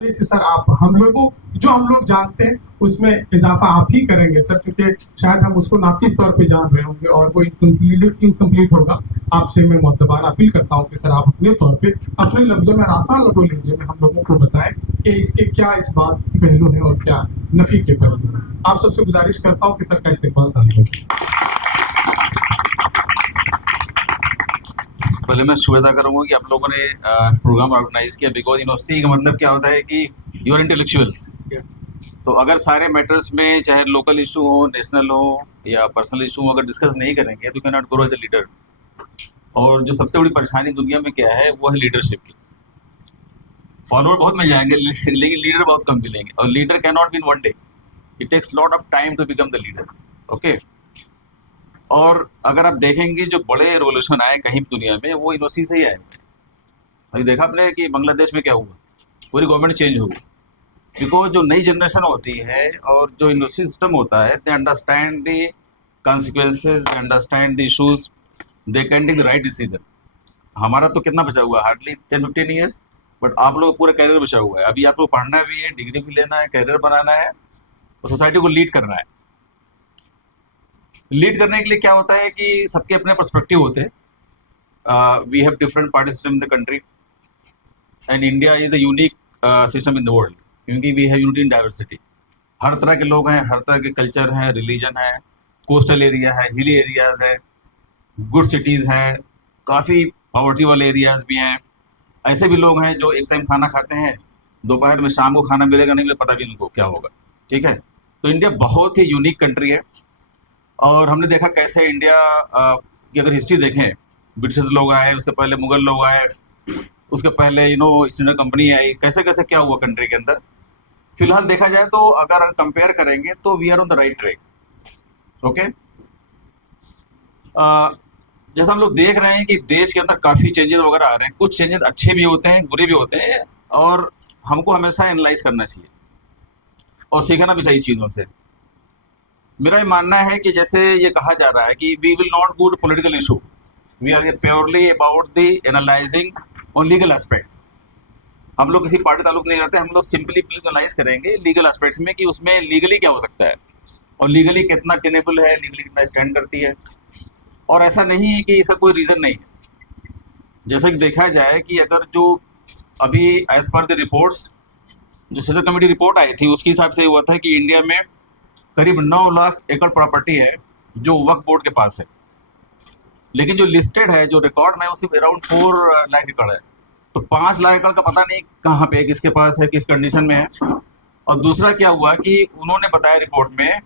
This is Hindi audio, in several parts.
से सर आप हम लोगों जो हम लोग जानते हैं उसमें इजाफा आप ही करेंगे सर, क्योंकि शायद हम उसको नाकिस तौर पे जान रहे होंगे और वो इनकम्प्लीट होगा। आपसे मैं मुअद्दबाना अपील करता हूँ कि सर आप अपने तौर पे अपने लफ्जों में आसान लफ्जों लहजे में हम लोगों को बताएं कि इसके क्या इस बात के पहलू है और क्या नफी के पहलू है। आप सबसे गुजारिश करता हूँ कि सर का इस्तेमाल तालिब से। पहले मैं शुक्र अदा करूंगा कि आप लोगों ने प्रोग्राम ऑर्गेनाइज किया, बिकॉज यूनिवर्सिटी का मतलब क्या होता है कि यू आर इंटेलेक्चुअल्स। तो अगर सारे मैटर्स में चाहे लोकल इशू हो, नेशनल हो या पर्सनल इशू हो, अगर डिस्कस नहीं करेंगे तो can not grow as a leader. और जो सबसे बड़ी परेशानी दुनिया में क्या है वो है लीडरशिप की। फॉलोअर बहुत मिल जाएंगे लेकिन लीडर बहुत कम मिलेंगे, और leader can not be in one day. It takes lot of time to become the leader. Okay. और अगर आप देखेंगे जो बड़े रेवोल्यूशन आए कहीं दुनिया में वो यूनिवर्सिटी से ही आए हुए हैं। अभी देखा आपने कि बांग्लादेश में क्या हुआ, पूरी गवर्नमेंट चेंज हो गई। बिकॉज जो नई जनरेशन होती है और जो यूनिवर्सिटी सिस्टम होता है, they understand the consequences, they understand the issues, they can take the right decision. हमारा तो कितना बचा हुआ है, हार्डली 10-15 ईयर्स, बट आप लोग पूरा कैरियर बचा हुआ है। अभी आपको पढ़ना भी है, डिग्री भी लेना है, कैरियर बनाना है और सोसाइटी को लीड करना है। लीड करने के लिए क्या होता है कि सबके अपने पर्सपेक्टिव होते हैं। We have different party system in the country and India is a unique system in the world, क्योंकि we have unity in diversity. हर तरह के लोग हैं, हर तरह के कल्चर हैं, रिलीजन है, कोस्टल एरिया है, हिली एरियाज है, गुड सिटीज़ हैं, काफ़ी पॉवर्टी वाले एरियाज भी हैं। ऐसे भी लोग हैं जो एक टाइम खाना खाते हैं, दोपहर में शाम को खाना मिलेगा नहीं मिलेगा पता भी नहीं उनको क्या होगा। ठीक है। तो इंडिया बहुत ही यूनिक कंट्री है। और हमने देखा कैसे इंडिया की अगर हिस्ट्री देखें, ब्रिटिश लोग आए, उसके पहले मुगल लोग आए, उसके पहले ईस्ट इंडिया कंपनी आई, कैसे कैसे क्या हुआ कंट्री के अंदर। फिलहाल देखा जाए तो अगर हम कंपेयर करेंगे तो we are on the right track. Okay. जैसा हम लोग देख रहे हैं कि देश के अंदर काफ़ी चेंजेस वगैरह आ रहे हैं, कुछ चेंजेस अच्छे भी होते हैं, बुरे भी होते हैं, और हमको हमेशा एनालाइज करना चाहिए और सीखना भी चाहिए चीज़ों से। मेरा ये मानना है कि जैसे ये कहा जा रहा है कि we will not go to political issue, we are purely about the analyzing on legal aspect. हम लोग किसी पार्टी ताल्लुक नहीं रखते, हम लोग सिंपली एनालाइज करेंगे लीगल एस्पेक्ट्स में कि उसमें लीगली क्या हो सकता है और लीगली कितना टेनेबल है, लीगली कितना स्टैंड करती है। और ऐसा नहीं है कि इसका कोई रीज़न नहीं है। जैसा कि देखा जाए कि अगर जो अभी एज पर द रिपोर्ट्स, जो सेंट्रल कमेटी रिपोर्ट आई थी उसके हिसाब से हुआ था कि इंडिया में करीब 9 लाख एकड़ प्रॉपर्टी है जो वक्फ बोर्ड के पास है, लेकिन जो लिस्टेड है, जो रिकॉर्ड में, वो सिर्फ अराउंड 4 लाख एकड़ है। तो 5 लाख एकड़ का पता नहीं कहाँ पे, किसके पास है, किस कंडीशन में है। और दूसरा क्या हुआ कि उन्होंने बताया रिपोर्ट में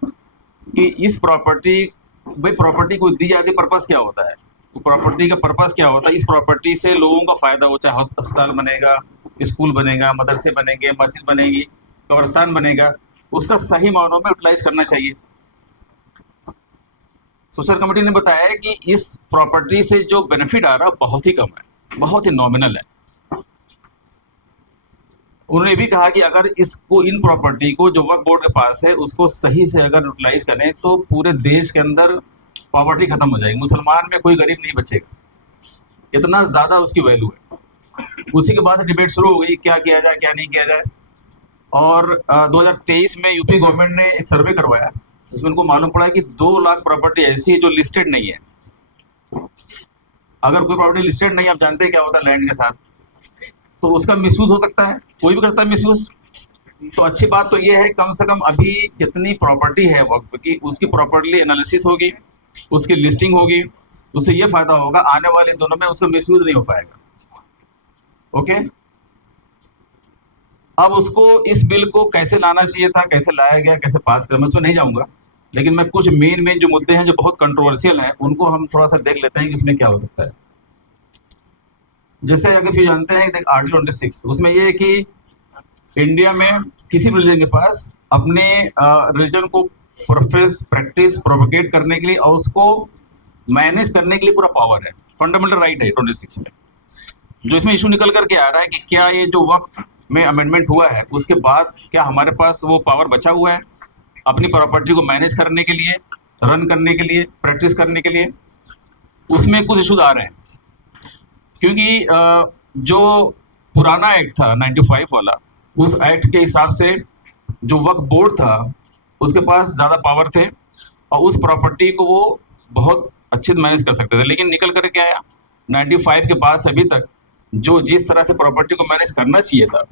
कि इस प्रॉपर्टी, भाई प्रॉपर्टी को दी जाती पर्पज़ क्या होता है, तो प्रॉपर्टी का पर्पज़ क्या होता है, इस प्रॉपर्टी से लोगों का फ़ायदा हो, चाहे अस्पताल बनेगा, स्कूल बनेगा, मदरसे बनेंगे, मस्जिद बनेगी, कब्रस्तान बनेगा, उसका सही मायनों में यूटिलाइज करना चाहिए। सोशल कमेटी ने बताया है कि इस प्रॉपर्टी से जो बेनिफिट आ रहा है बहुत ही कम है, बहुत ही नॉमिनल है। उन्होंने भी कहा कि अगर इसको, इन प्रॉपर्टी को जो वक्फ बोर्ड के पास है उसको सही से अगर यूटिलाइज करें तो पूरे देश के अंदर पॉवर्टी खत्म हो जाएगी, मुसलमान में कोई गरीब नहीं बचेगा, इतना ज़्यादा उसकी वैल्यू है। उसी के बाद से डिबेट शुरू हो गई क्या किया जाए क्या नहीं किया जाए। और 2023 में यूपी गवर्नमेंट ने एक सर्वे करवाया, उसमें उनको मालूम पड़ा कि 2 लाख प्रॉपर्टी ऐसी है जो लिस्टेड नहीं है। अगर कोई प्रॉपर्टी लिस्टेड नहीं, आप जानते हैं क्या होता है लैंड के साथ, तो उसका मिसयूज हो सकता है, कोई भी करता है मिसयूज। तो अच्छी बात तो ये है कम से कम अभी कितनी प्रॉपर्टी है वक्फ की, उसकी प्रॉपर्ली एनालिसिस होगी, उसकी लिस्टिंग होगी, उससे ये फ़ायदा होगा आने वाले दिनों में उसका मिसयूज नहीं हो पाएगा। ओके। अब उसको, इस बिल को कैसे लाना चाहिए था, कैसे लाया गया, कैसे पास किया, मैं उसमें नहीं जाऊँगा, लेकिन मैं कुछ मेन जो मुद्दे हैं जो बहुत कंट्रोवर्शियल हैं उनको हम थोड़ा सा देख लेते हैं कि उसमें क्या हो सकता है। जैसे अगर फिर जानते हैं आर्टिकल 26, उसमें ये है कि इंडिया में किसी भी रिलीजन के पास अपने रिलीजन को प्रैक्टिस प्रोपोगेट करने के लिए और उसको मैनेज करने के लिए पूरा पावर है, फंडामेंटल राइट है 26 में। जो इसमें इशू निकल करके आ रहा है कि क्या ये जो वक्त में अमेंडमेंट हुआ है उसके बाद क्या हमारे पास वो पावर बचा हुआ है अपनी प्रॉपर्टी को मैनेज करने के लिए, रन करने के लिए, प्रैक्टिस करने के लिए। उसमें कुछ इशूज आ रहे हैं क्योंकि जो पुराना एक्ट था 95 वाला, उस एक्ट के हिसाब से जो वक्फ बोर्ड था उसके पास ज़्यादा पावर थे और उस प्रॉपर्टी को वो बहुत अच्छे से मैनेज कर सकते थे। लेकिन निकल कर क्या आया, 95 के बाद से अभी तक जो जिस तरह से प्रॉपर्टी को मैनेज करना चाहिए था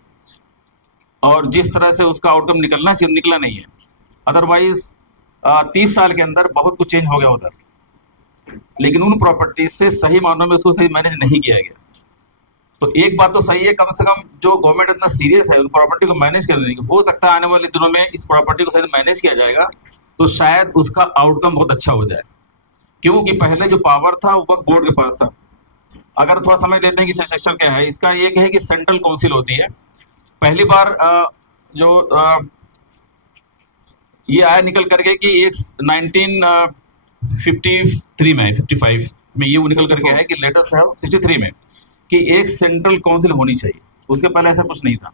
और जिस तरह से उसका आउटकम निकलना चाहिए निकला नहीं है। अदरवाइज 30 साल के अंदर बहुत कुछ चेंज हो गया उधर, लेकिन उन प्रॉपर्टीज से सही मायनों में उसको सही मैनेज नहीं किया गया। तो एक बात तो सही है, कम से कम जो गवर्नमेंट इतना सीरियस है उन प्रॉपर्टी को मैनेज करने की, हो सकता है आने वाले दिनों में इस प्रॉपर्टी को सही मैनेज किया जाएगा तो शायद उसका आउटकम बहुत अच्छा हो जाए। क्योंकि पहले जो पावर था वो वक्फ बोर्ड के पास था। अगर थोड़ा समझ लेते हैं कि स्ट्रक्चर क्या है इसका, एक है कि सेंट्रल काउंसिल होती है। पहली बार ये आया निकल करके कि एक 1953 में 55 में ये निकल करके है कि लेटेस्ट है 63 में कि एक सेंट्रल काउंसिल होनी चाहिए। उसके पहले ऐसा कुछ नहीं था।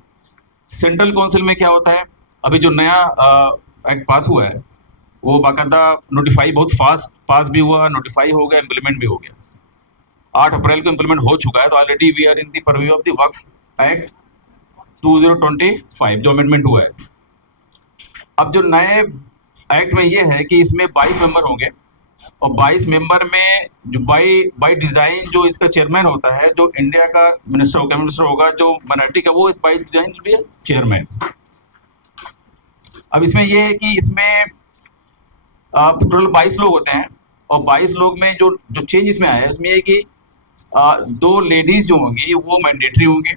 सेंट्रल काउंसिल में क्या होता है, अभी जो नया एक्ट पास हुआ है वो बाकायदा नोटिफाई बहुत फास्ट पास भी हुआ, नोटिफाई हो गया, इम्प्लीमेंट भी हो गया। 8 अप्रैल को इम्प्लीमेंट हो चुका है। तो already we are in the purview of the Waqf Act 2025 जो अमेंडमेंट हुआ है। अब जो नए एक्ट में ये है कि इसमें 22 मेंबर होंगे और 22 मेंबर में जो बाई डिज़ाइन जो इसका चेयरमैन होता है, जो इंडिया का मिनिस्टर होगा जो माइनॉरिटी का, वो इस बाई डिज़ाइन भी है चेयरमैन। अब इसमें ये है कि इसमें टोटल 22 लोग होते हैं और 22 लोग में जो चेंज इसमें आया है उसमें ये कि 2 लेडीज़ जो होंगी वो मैंडेटरी होंगे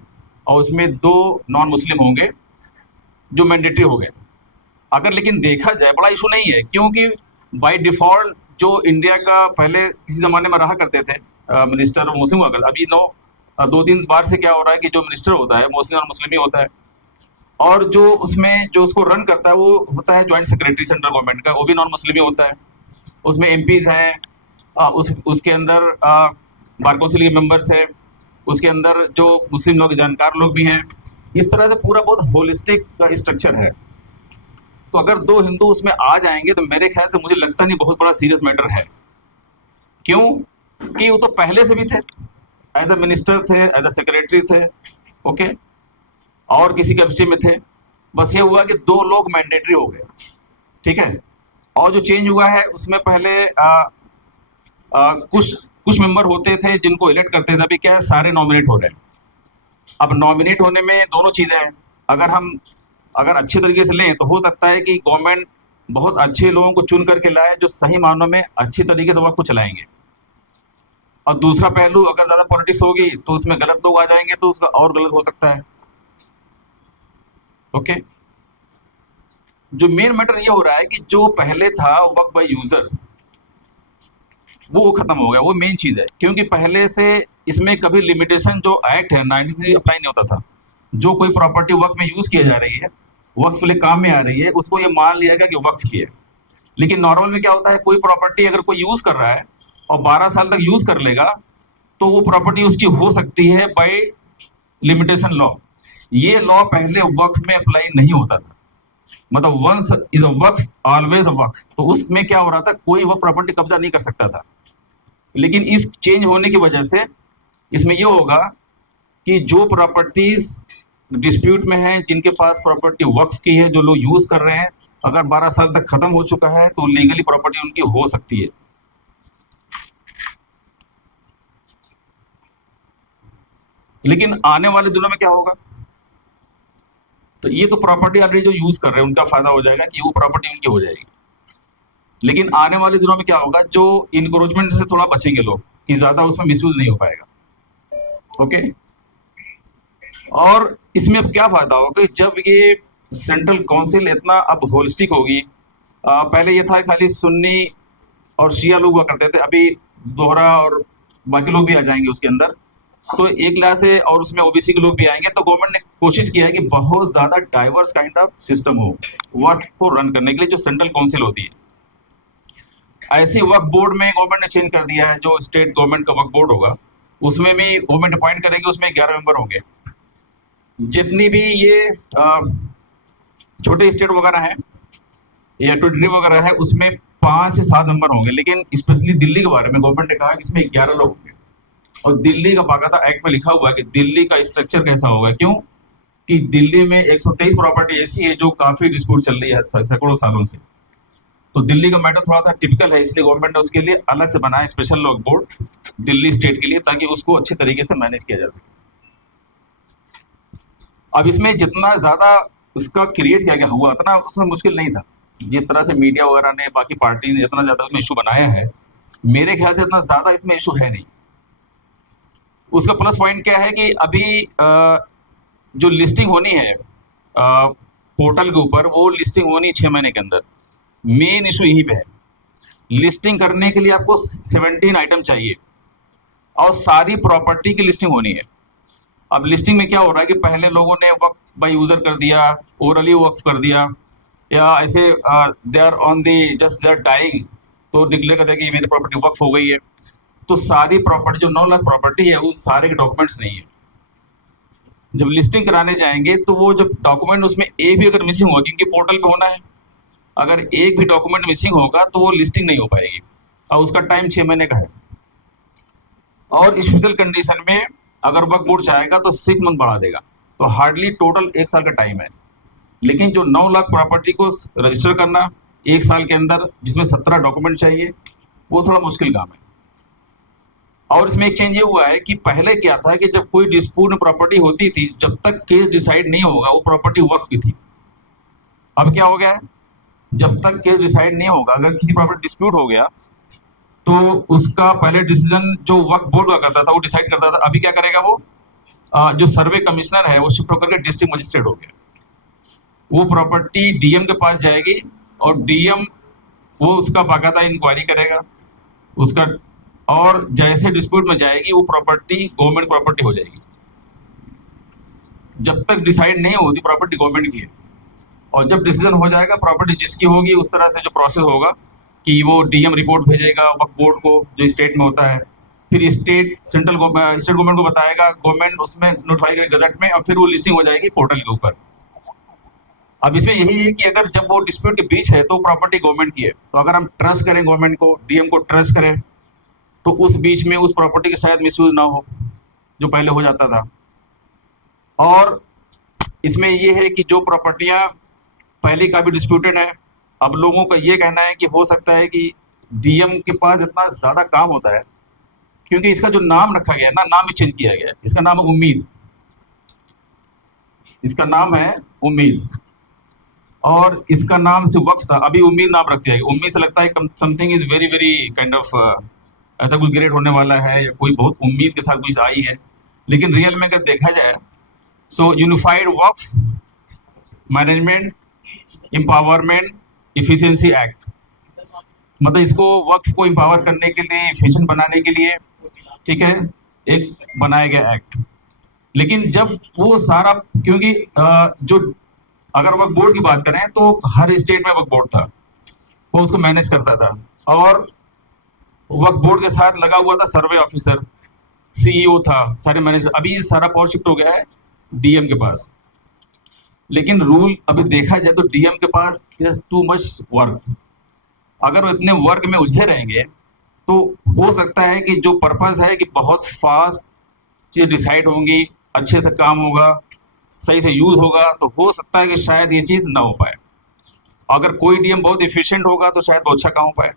और उसमें 2 नॉन मुस्लिम होंगे जो मैंडेटरी हो गए। अगर लेकिन देखा जाए बड़ा इशू नहीं है, क्योंकि बाय डिफ़ॉल्ट जो इंडिया का पहले किसी ज़माने में रहा करते थे मिनिस्टर और मुस्लिम अगर अभी 2-3 बार से क्या हो रहा है कि जो मिनिस्टर होता है मोस्टली और मुस्लिम ही होता है और जो उसमें जो उसको रन करता है वो होता है जॉइंट सेक्रेटरी सेंट्रल गवर्नमेंट का, वो भी नॉन मुस्लिम ही होता है। उसमें एमपीज़ हैं, उसके अंदर बार काउंसिल के मेंबर्स हैं, उसके अंदर जो मुस्लिम लोग जानकार लोग भी हैं। इस तरह से पूरा बहुत होलिस्टिक का स्ट्रक्चर है। तो अगर 2 हिंदू उसमें आ जाएंगे तो मेरे ख्याल से मुझे लगता नहीं बहुत बड़ा सीरियस मैटर है। क्यों कि वो तो पहले से भी थे, एज अ मिनिस्टर थे, एज अ सेक्रेटरी थे, ओके, और किसी कैपेसिटी में थे। बस ये हुआ कि 2 लोग मैंडेटरी हो गए, ठीक है। और जो चेंज हुआ है उसमें पहले कुछ मेंबर होते थे जिनको इलेक्ट करते थे, अभी क्या है सारे नॉमिनेट हो रहे हैं। अब नॉमिनेट होने में दोनों चीज़ें हैं। अगर अच्छे तरीके से लें तो हो सकता है कि गवर्नमेंट बहुत अच्छे लोगों को चुन करके लाए जो सही मायनों में अच्छी तरीके से वक्त को चलाएंगे। और दूसरा पहलू, अगर ज़्यादा पॉलिटिक्स होगी तो उसमें गलत लोग आ जाएंगे तो उसका और गलत हो सकता है, ओके। जो मेन मैटर ये हो रहा है कि जो पहले था वक्त बाय यूज़र वो खत्म हो गया, वो मेन चीज़ है। क्योंकि पहले से इसमें कभी लिमिटेशन जो एक्ट है 93 अप्लाई नहीं होता था। जो कोई प्रॉपर्टी वक्त में यूज़ किया जा रही है, वक्त के लिए काम में आ रही है, उसको ये मान लिया गया कि वक्त की है। लेकिन नॉर्मल में क्या होता है, कोई प्रॉपर्टी अगर कोई यूज़ कर रहा है और 12 साल तक यूज़ कर लेगा तो वो प्रॉपर्टी उसकी हो सकती है बाय लिमिटेशन लॉ। ये लॉ पहले वक्त में अप्लाई नहीं होता था। मतलब वंस इज अ वक्त ऑलवेज अ वक्त। तो उसमें क्या हो रहा था, कोई वह प्रॉपर्टी कब्जा नहीं कर सकता था। लेकिन इस चेंज होने की वजह से इसमें ये होगा कि जो प्रॉपर्टीज डिस्प्यूट में हैं, जिनके पास प्रॉपर्टी वक्फ की है, जो लोग यूज़ कर रहे हैं, अगर 12 साल तक ख़त्म हो चुका है तो लीगली प्रॉपर्टी उनकी हो सकती है। लेकिन आने वाले दिनों में क्या होगा, तो ये तो प्रॉपर्टी ऑलरेडी जो यूज़ कर रहे हैं उनका फ़ायदा हो जाएगा कि वो प्रॉपर्टी उनकी हो जाएगी। लेकिन आने वाले दिनों में क्या होगा, जो इनक्रोचमेंट से थोड़ा बचेंगे लोग कि ज़्यादा उसमें मिसयूज़ नहीं हो पाएगा, ओके। और इसमें अब क्या फ़ायदा होगा कि जब ये सेंट्रल काउंसिल इतना अब होलिस्टिक होगी। पहले ये था खाली सुन्नी और शिया लोग हुआ करते थे, अभी दोहरा और बाकी लोग भी आ जाएंगे उसके अंदर। तो एक लिहाज से और उसमें ओबीसी के लोग भी आएंगे। तो गवर्नमेंट ने कोशिश किया है कि बहुत ज़्यादा डाइवर्स काइंड ऑफ सिस्टम हो वर्क को रन करने के लिए, जो सेंट्रल काउंसिल होती है। ऐसी वक्फ बोर्ड में गवर्नमेंट ने चेंज कर दिया है, जो स्टेट गवर्नमेंट का वक्फ बोर्ड होगा उसमें भी गवर्नमेंट अपॉइंट करेगी, उसमें 11 मेंबर होंगे। जितनी भी ये छोटे स्टेट वगैरह हैं या टेरिटरी वगैरह है उसमें 5 से 7 मेंबर होंगे। लेकिन स्पेशली दिल्ली के बारे में गवर्नमेंट ने कहा कि इसमें 11 लोग होंगे। और दिल्ली का बाकायदा एक्ट में लिखा हुआ है कि दिल्ली का स्ट्रक्चर कैसा होगा। क्यों कि दिल्ली में 123 प्रॉपर्टी ऐसी है जो काफी डिस्प्यूट चल रही है सैकड़ों सालों से। तो दिल्ली का मैटर थोड़ा सा टिपिकल है, इसलिए गवर्नमेंट ने उसके लिए अलग से बनाया special law board Delhi state के लिए, ताकि उसको अच्छे तरीके से मैनेज किया जा सके। अब इसमें जितना ज्यादा उसका क्रिएट किया गया हुआ उतना उसमें मुश्किल नहीं था। जिस तरह से मीडिया वगैरह ने, बाकी पार्टी ने जितना ज्यादा उसमें इशू बनाया है, मेरे ख्याल से इतना ज्यादा इसमें इशू है नहीं। उसका प्लस पॉइंट क्या है कि अभी जो लिस्टिंग होनी है पोर्टल के ऊपर, वो लिस्टिंग होनी 6 महीने के अंदर। मेन इशू यहीं पे है। लिस्टिंग करने के लिए आपको 17 आइटम चाहिए और सारी प्रॉपर्टी की लिस्टिंग होनी है। अब लिस्टिंग में क्या हो रहा है कि पहले लोगों ने वक्फ बाय यूजर कर दिया, ओरली वक्फ कर दिया, या ऐसे they are on the just they are dying, तो डिक्लेयर कर दिया कि मेरी प्रॉपर्टी वक्फ हो गई है। तो सारी प्रॉपर्टी जो 9 लाख प्रॉपर्टी है, वो सारे के डॉक्यूमेंट्स नहीं है। जब लिस्टिंग कराने जाएंगे तो वो जब डॉक्यूमेंट उसमें एक भी अगर मिसिंग होगा, क्योंकि पोर्टल पे होना है, अगर एक भी डॉक्यूमेंट मिसिंग होगा तो वो लिस्टिंग नहीं हो पाएगी, और उसका टाइम 6 महीने का है। और स्पेशल कंडीशन में अगर वक्फ बोर्ड चाहेगा तो 6 मंथ बढ़ा देगा, तो हार्डली टोटल 1 साल का टाइम है। लेकिन जो 9 लाख प्रॉपर्टी को रजिस्टर करना 1 साल के अंदर, जिसमें 17 डॉक्यूमेंट चाहिए, वो थोड़ा मुश्किल काम है। और इसमें एक चेंज ये हुआ है कि पहले क्या था कि जब कोई डिस्प्यूट प्रॉपर्टी होती थी, जब तक केस डिसाइड नहीं होगा वो प्रॉपर्टी वक्फ की थी। अब क्या हो गया है, जब तक केस डिसाइड नहीं होगा, अगर किसी प्रॉपर्टी डिस्प्यूट हो गया तो उसका पहले डिसीजन जो वक्फ बोर्ड का करता था वो डिसाइड करता था। अभी क्या करेगा वो, जो सर्वे कमिश्नर है वो शिफ्ट होकर के डिस्ट्रिक्ट मजिस्ट्रेट हो गया। वो प्रॉपर्टी डीएम के पास जाएगी और डीएम वो उसका बाकायदा इंक्वायरी करेगा उसका, और जैसे डिस्प्यूट में जाएगी वो प्रॉपर्टी गवर्नमेंट प्रॉपर्टी हो जाएगी। जब तक डिसाइड नहीं होती प्रॉपर्टी गवर्नमेंट की है, और जब डिसीजन हो जाएगा प्रॉपर्टी जिसकी होगी, उस तरह से जो प्रोसेस होगा कि वो डीएम रिपोर्ट भेजेगा वक्फ बोर्ड को जो स्टेट में होता है, फिर स्टेट गवर्नमेंट को बताएगा, गवर्नमेंट उसमें नोटिफाई करेगी गजट में, और फिर वो लिस्टिंग हो जाएगी पोर्टल के ऊपर। अब इसमें यही है कि अगर जब वो डिस्प्यूट के बीच है तो प्रॉपर्टी गवर्नमेंट की है, तो अगर हम ट्रस्ट करें गवर्नमेंट को, डीएम को ट्रस्ट करें, तो उस बीच में उस प्रॉपर्टी के शायद मिसयूज ना हो जो पहले हो जाता था। और इसमें ये है कि जो प्रॉपर्टियां पहले का भी डिस्प्यूटेड है, अब लोगों का ये कहना है कि हो सकता है कि डीएम के पास इतना ज़्यादा काम होता है, क्योंकि इसका जो नाम रखा गया है ना, नाम ही चेंज किया गया है। इसका नाम है उम्मीद, इसका नाम है उम्मीद, और इसका नाम सिर्फ वक्फ था, अभी उम्मीद नाम रख दिया गया। उम्मीद से लगता है something is very very kind of ऐसा कुछ ग्रेट होने वाला है, या कोई बहुत उम्मीद के साथ कुछ आई है। लेकिन रियल में अगर देखा जाए, सो यूनिफाइड वक्फ मैनेजमेंट एम्पावरमेंट इफिशिएंसी एक्ट, मतलब इसको वक्फ को एम्पावर करने के लिए, एफिशिएंट बनाने के लिए, ठीक है, एक बनाया गया एक्ट। लेकिन जब वो सारा, क्योंकि जो अगर वक्फ बोर्ड की बात करें तो हर स्टेट में वक्फ बोर्ड था, वो उसको मैनेज करता था, और वक्फ बोर्ड के साथ लगा हुआ था सर्वे ऑफिसर, सीईओ था, सारे मैनेजर। अभी सारा पावर शिफ्ट हो गया है डीएम के पास। लेकिन रूल अभी देखा जाए तो डीएम के पास इज टू मच वर्क। अगर वो इतने वर्क में उलझे रहेंगे तो हो सकता है कि जो पर्पस है कि बहुत फास्ट चीज़ डिसाइड होंगी, अच्छे से काम होगा, सही से यूज़ होगा, तो हो सकता है कि शायद ये चीज़ ना हो पाए। अगर कोई डीएम बहुत एफिशिएंट होगा तो शायद बहुत अच्छा काम हो पाए,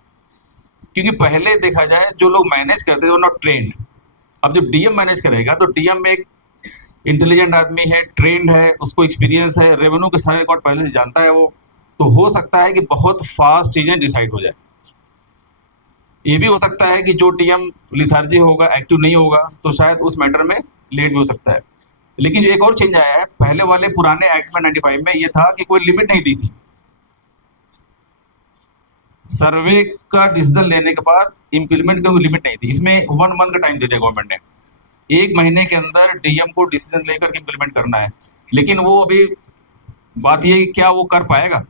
क्योंकि पहले देखा जाए जो लोग मैनेज करते थे वो नॉट ट्रेंड। अब जब डीएम मैनेज करेगा तो डीएम में एक इंटेलिजेंट आदमी है, ट्रेंड है, उसको एक्सपीरियंस है, रेवेन्यू के सारे रिकॉर्ड पहले से जानता है वो, तो हो सकता है कि बहुत फास्ट चीज़ें डिसाइड हो जाए। ये भी हो सकता है कि जो डीएम लिथार्जी होगा, एक्टिव नहीं होगा, तो शायद उस मैटर में लेट भी हो सकता है। लेकिन जो एक और चेंज आया है, पहले वाले पुराने एक्ट में 95 में ये था कि कोई लिमिट नहीं दी थी। सर्वे का डिसीजन लेने के बाद इम्प्लीमेंट की कोई लिमिट नहीं थी। इसमें 1 मंथ का टाइम दे दिया गवर्नमेंट ने, 1 महीने के अंदर डीएम को डिसीजन लेकर के इम्प्लीमेंट करना है। लेकिन वो अभी बात ये है कि क्या वो कर पाएगा।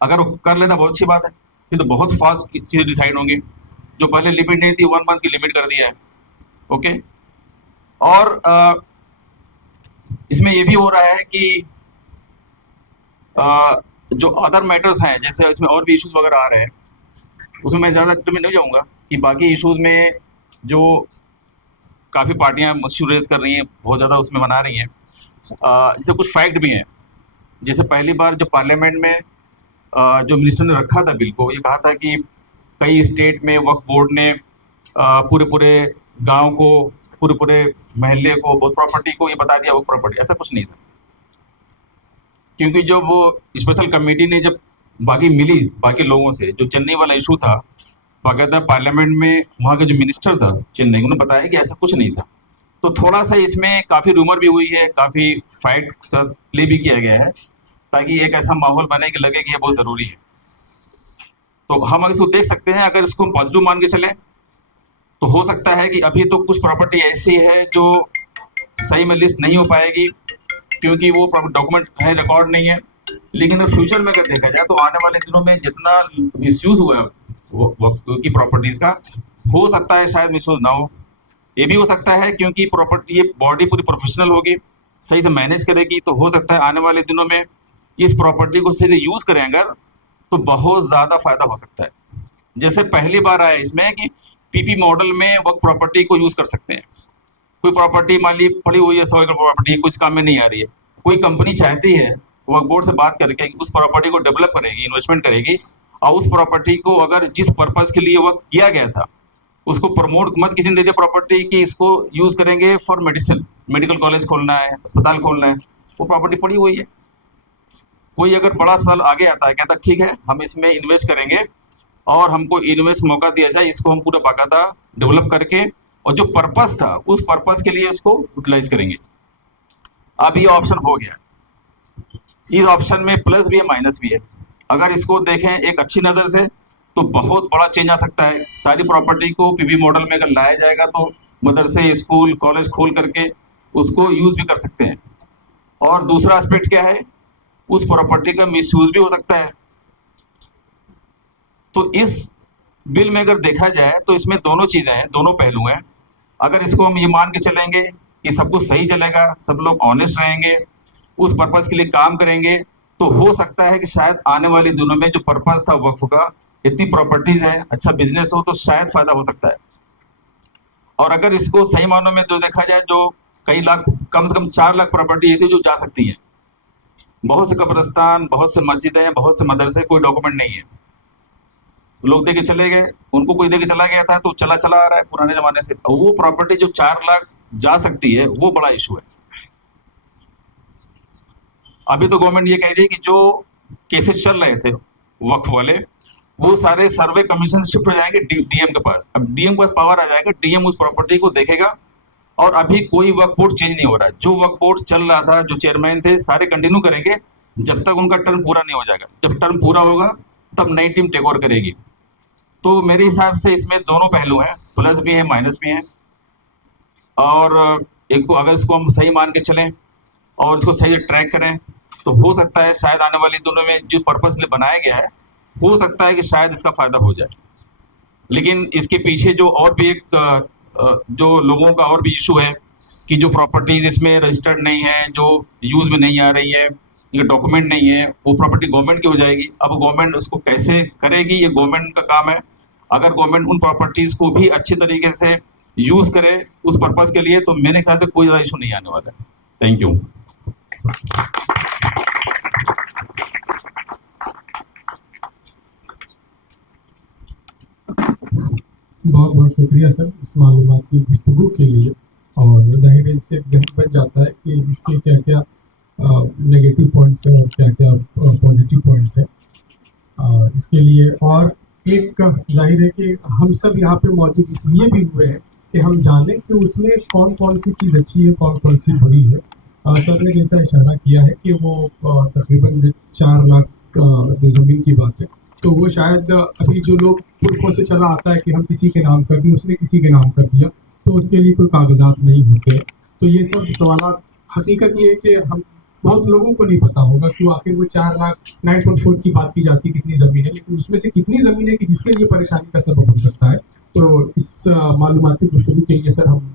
अगर वो कर लेता बहुत अच्छी बात है, फिर तो बहुत फास्ट चीज़ें डिसाइड होंगी। जो पहले लिमिट नहीं थी, 1 मंथ की लिमिट कर दिया है। ओके, और इसमें ये भी हो रहा है कि जो अदर मैटर्स हैं, जैसे इसमें और भी इश्यूज वगैरह आ रहे हैं, उसमें मैं ज़्यादा डिटेल में नहीं जाऊँगा कि बाकी इश्यूज में जो काफ़ी पार्टियां इशू रेज कर रही हैं, बहुत ज़्यादा उसमें बना रही हैं, जैसे कुछ फैक्ट भी हैं। जैसे पहली बार जो पार्लियामेंट में जो मिनिस्टर ने रखा था बिल को, ये कहा था कि कई स्टेट में वक्फ बोर्ड ने पूरे पूरे गांव को, पूरे पूरे महल्ले को, बहुत प्रॉपर्टी को ये बता दिया वक्फ प्रॉपर्टी। ऐसा कुछ नहीं था, क्योंकि जो वो स्पेशल कमेटी ने जब मिली बाकी लोगों से, जो चेन्नई वाला इशू था, बाकायदा पार्लियामेंट में वहाँ का जो मिनिस्टर था चेन्नई, उन्होंने बताया कि ऐसा कुछ नहीं था। तो थोड़ा सा इसमें काफ़ी रूमर भी हुई है, काफ़ी फैक्ट सब प्ले भी किया गया है, ताकि एक ऐसा माहौल बने कि लगे कि ये बहुत ज़रूरी है। तो हम अगर इसको देख सकते हैं, अगर इसको हम पॉजिटिव मान के चलें, तो हो सकता है कि अभी तो कुछ प्रॉपर्टी ऐसी है जो सही में लिस्ट नहीं हो पाएगी, क्योंकि वो डॉक्यूमेंट है, रिकॉर्ड नहीं है। लेकिन फ्यूचर में अगर देखा जाए तो आने वाले दिनों में जितना मिसयूज हुआ है वक्फ की प्रॉपर्टीज का, हो सकता है शायद मिसयूज ना हो। ये भी हो सकता है क्योंकि प्रॉपर्टी, ये बॉडी पूरी प्रोफेशनल होगी, सही से मैनेज करेगी, तो हो सकता है आने वाले दिनों में इस प्रॉपर्टी को सही से यूज करें अगर, तो बहुत ज़्यादा फायदा हो सकता है। जैसे पहली बार आया इसमें कि पीपी मॉडल में वक्फ प्रॉपर्टी को यूज कर सकते हैं। कोई प्रॉपर्टी मान ली पड़ी हुई है, 100 एकड़ प्रॉपर्टी कुछ काम में नहीं आ रही है, कोई कंपनी चाहती है वक्फ बोर्ड से बात करके कि उस प्रॉपर्टी को डेवलप करेगी, इन्वेस्टमेंट करेगी, और उस प्रॉपर्टी को अगर जिस पर्पज़ के लिए वक्फ किया गया था उसको प्रमोट मत किसी ने दे दिया प्रॉपर्टी कि इसको यूज़ करेंगे फॉर मेडिसिन, मेडिकल कॉलेज खोलना है, अस्पताल खोलना है, वो प्रॉपर्टी पड़ी हुई है। कोई अगर बड़ा साल आगे आता है, कहता ठीक है हम इसमें इन्वेस्ट करेंगे और हमको इन्वेस्ट मौका दिया जाए, इसको हम पूरा बाकायदा डेवलप करके और जो पर्पस था उस पर्पस के लिए उसको यूटिलाइज करेंगे। अब ये ऑप्शन हो गया। इस ऑप्शन में प्लस भी है, माइनस भी है। अगर इसको देखें एक अच्छी नज़र से तो बहुत बड़ा चेंज आ सकता है। सारी प्रॉपर्टी को पीवी मॉडल में अगर लाया जाएगा तो मदरसे, स्कूल, कॉलेज खोल करके उसको यूज़ भी कर सकते हैं। और दूसरा एस्पेक्ट क्या है, उस प्रॉपर्टी का मिसयूज भी हो सकता है। तो इस बिल में अगर देखा जाए तो इसमें दोनों चीज़ें हैं, दोनों पहलू हैं। अगर इसको हम ये मान के चलेंगे कि सब कुछ सही चलेगा, सब लोग ऑनेस्ट रहेंगे, उस पर्पज़ के लिए काम करेंगे, तो हो सकता है कि शायद आने वाले दिनों में जो पर्पज़ था वक्फ का, इतनी प्रॉपर्टीज़ है, अच्छा बिजनेस हो, तो शायद फ़ायदा हो सकता है। और अगर इसको सही मानों में जो देखा जाए, जो कई लाख, कम से कम 4 लाख प्रॉपर्टी ऐसी जो जा सकती है। बहुत से कब्रिस्तान, बहुत से मस्जिदें, बहुत से मदरसे, कोई डॉक्यूमेंट नहीं है, लोग दे के चले गए, उनको कोई दे के चला गया था तो चला आ रहा है पुराने ज़माने से। वो प्रॉपर्टी जो 4 लाख जा सकती है, वो बड़ा इशू है। अभी तो गवर्नमेंट ये कह रही है कि जो केसेस चल रहे थे वक्फ वाले, वो सारे सर्वे कमीशन शिफ्ट हो जाएंगे डीएम के पास। अब डीएम के पास पावर आ जाएगा, डीएम उस प्रॉपर्टी को देखेगा। और अभी कोई वक्फ बोर्ड चेंज नहीं हो रहा है, जो वक्फ बोर्ड चल रहा था, जो चेयरमैन थे, सारे कंटिन्यू करेंगे जब तक उनका टर्म पूरा नहीं हो जाएगा। जब टर्म पूरा होगा तब नई टीम टेक ओवर करेगी। तो मेरे हिसाब से इसमें दोनों पहलू हैं, प्लस भी हैं, माइनस भी हैं। और एक को अगर इसको हम सही मान के चलें और इसको सही से ट्रैक करें, तो हो सकता है शायद आने वाले दिनों में जो पर्पस के लिए बनाया गया है, हो सकता है कि शायद इसका फ़ायदा हो जाए। लेकिन इसके पीछे जो और भी एक जो लोगों का और भी इशू है कि जो प्रॉपर्टीज़ इसमें रजिस्टर्ड नहीं है, जो यूज़ में नहीं आ रही है, ये डॉक्यूमेंट नहीं है, वो प्रॉपर्टी गवर्नमेंट की हो जाएगी। अब गवर्नमेंट उसको कैसे करेगी, ये गवर्नमेंट का काम है। अगर गवर्नमेंट उन प्रॉपर्टीज़ को भी अच्छी तरीके से यूज़ करे उस पर्पज़ के लिए, तो मेरे ख्याल से कोई ज़्यादा इशू नहीं आने वाला है। Thank you. बहुत बहुत शुक्रिया सर इस मालूमाती गुफ्तगू के लिए। और जाहिर है इससे एक जहन बन जाता है कि इसके क्या क्या नेगेटिव पॉइंट्स हैं और क्या क्या पॉजिटिव पॉइंट्स हैं इसके लिए। और एक जाहिर है कि हम सब यहाँ पे मौजूद इसलिए भी हुए हैं कि हम जानें कि उसमें कौन कौन सी चीज़ अच्छी है, कौन कौन सी बुरी है। सर ने जैसा इशारा किया है कि वो तकरीबन 4 लाख जो ज़मीन की बात है, तो वो शायद अभी जो लोग पुरखों से चला आता है कि हम किसी के नाम कर दें, उसने किसी के नाम कर दिया, तो उसके लिए कोई कागजात नहीं होते। तो ये सब सवाल, हकीकत ये है कि हम बहुत लोगों को नहीं पता होगा कि आखिर वो 4 लाख 9.4 की बात की जाती है कितनी ज़मीन है, लेकिन उसमें से कितनी ज़मीन है कि जिसके लिए परेशानी का सबब हो सकता है। तो इस मालूमाती गुफ्तगू के लिए सर हम